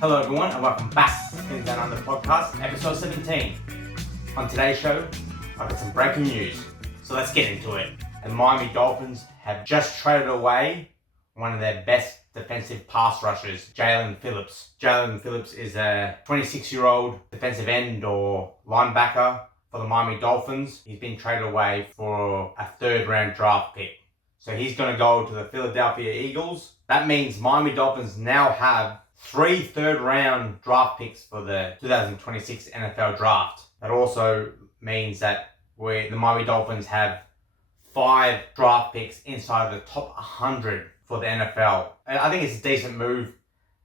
Hello everyone and welcome back to Spin Down Under Podcast, episode 17. On today's show, I've got some breaking news, so let's get into it. The Miami Dolphins have just traded away one of their best defensive pass rushers, Phillips. Phillips is a 26-year-old defensive end or linebacker for the Miami Dolphins. He's been traded away for a third-round draft pick. So he's going to go to the Philadelphia Eagles. That means Miami Dolphins now have 3 third-round draft picks for the 2026 NFL Draft. That also means that the Miami Dolphins have 5 draft picks inside the top 100 for the NFL. And I think it's a decent move,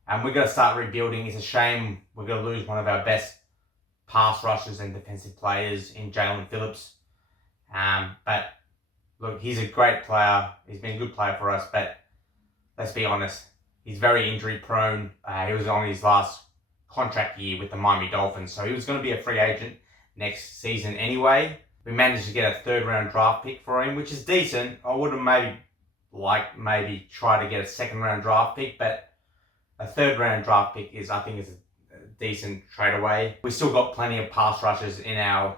and we're going to start rebuilding. It's a shame we're going to lose one of our best pass rushers and defensive players in Phillips. But look, he's a great player. He's been a good player for us, but let's be honest. He's very injury prone. He was on his last contract year with the Miami Dolphins, so he was going to be a free agent next season anyway. We managed to get a third-round draft pick for him, which is decent. I would have maybe try to get a second-round draft pick, but a third-round draft pick is a decent trade away. We still got plenty of pass rushers in our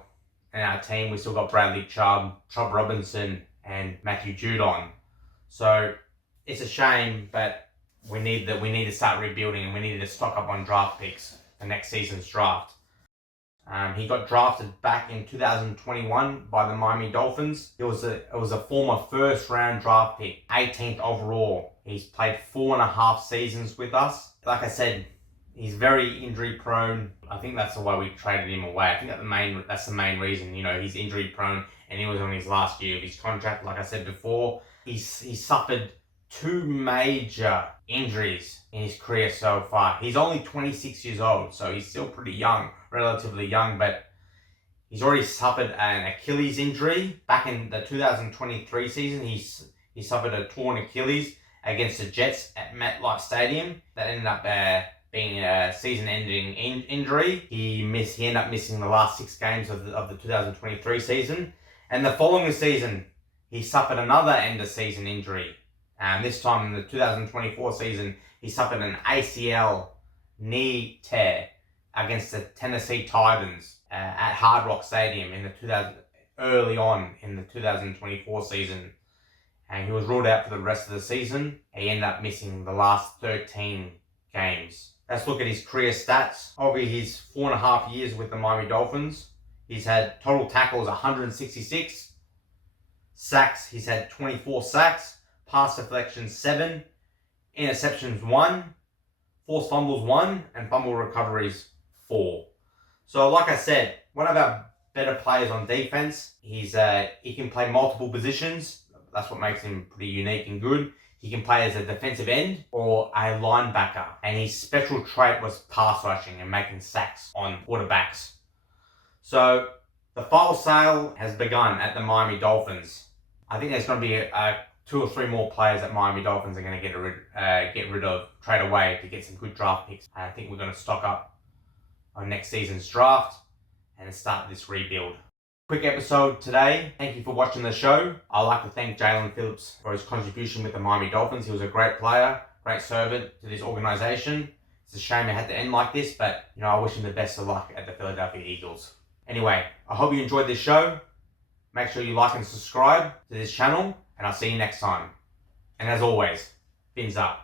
team. We still got Bradley Chubb Robinson, and Matthew Judon. So it's a shame, but we need to start rebuilding, and we need to stock up on draft picks for next season's draft. He got drafted back in 2021 by the Miami Dolphins. It was a former first-round draft pick, 18th overall. He's played 4.5 seasons with us. Like I said, he's very injury prone. I think that's the why we traded him away. I think that's the main reason. He's injury prone, and he was on his last year of his contract. Like I said before, he suffered 2 major injuries in his career so far. He's only 26 years old, so he's still pretty young, relatively young, but he's already suffered an Achilles injury. Back in the 2023 season, he suffered a torn Achilles against the Jets at MetLife Stadium. That ended up being a season-ending injury. He ended up missing the last 6 games of the 2023 season. And the following season, he suffered another end-of-season injury. This time in the 2024 season, he suffered an ACL knee tear against the Tennessee Titans at Hard Rock Stadium early on in the 2024 season. And he was ruled out for the rest of the season. He ended up missing the last 13 games. Let's look at his career stats. Over his 4.5 years with the Miami Dolphins, he's had total tackles 166. Sacks, he's had 24 sacks. Pass deflections 7, interceptions 1, forced fumbles 1, and fumble recoveries 4. So like I said, one of our better players on defense. He can play multiple positions. That's what makes him pretty unique and good. He can play as a defensive end or a linebacker, and his special trait was pass rushing and making sacks on quarterbacks. So the fire sale has begun at the Miami Dolphins. I think there's going to be 2 or 3 more players that Miami Dolphins are going to get rid of, trade away to get some good draft picks. I think we're going to stock up on next season's draft and start this rebuild. Quick episode today. Thank you for watching the show. I'd like to thank Phillips for his contribution with the Miami Dolphins. He was a great player, great servant to this organization. It's a shame it had to end like this, but I wish him the best of luck at the Philadelphia Eagles. Anyway, I hope you enjoyed this show. Make sure you like and subscribe to this channel, and I'll see you next time. And as always, fins up.